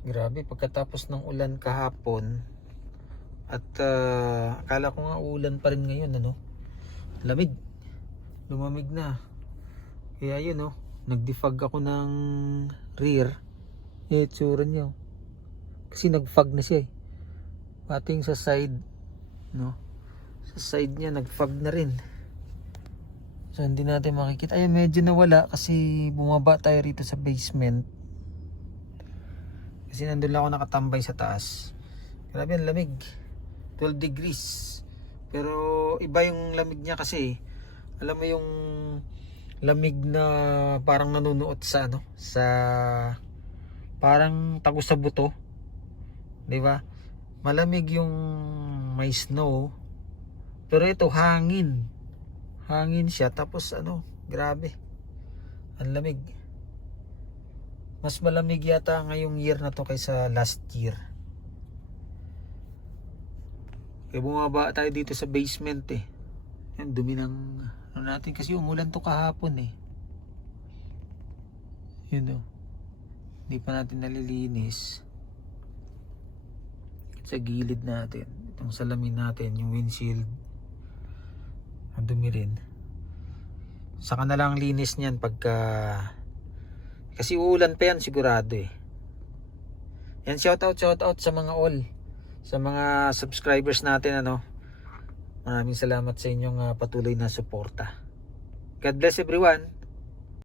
Grabe, pagkatapos ng ulan kahapon at akala ko nga ulan pa rin ngayon, ano? Lamig. Lumamig na. Kaya yun, oh, nag-defog ako ng rear. Itsura niya, oh. Kasi nag-fog na siya, eh. Pating sa side, no? Sa side niya nag-fog na rin. So hindi natin makikita. Ay, medyo nawala kasi bumaba tayo rito sa basement. Kasi nandun lang ako nakatambay sa taas. Grabe ang lamig. 12 degrees. Pero iba yung lamig niya kasi. Alam mo yung lamig na parang nanunuot sa ano, sa parang tagos sa buto. 'Di ba? Malamig yung may snow. Pero ito hangin. Hangin siya tapos ano, grabe. Ang lamig. Mas malamig yata ngayong year na to kaysa last year. Kaya bumaba tayo dito sa basement, eh. Yan, dumi ng ano natin kasi umulan to kahapon, eh. Yun, oh. Hindi pa natin nalilinis. Sa gilid natin, itong salamin natin, yung windshield, ang dumi rin. Saka na lang linis niyan pagka, kasi uulan pa yan sigurado, eh. Yan, shoutout sa mga all, sa mga subscribers natin, ano. Maraming salamat sa inyong patuloy na suporta. God bless everyone.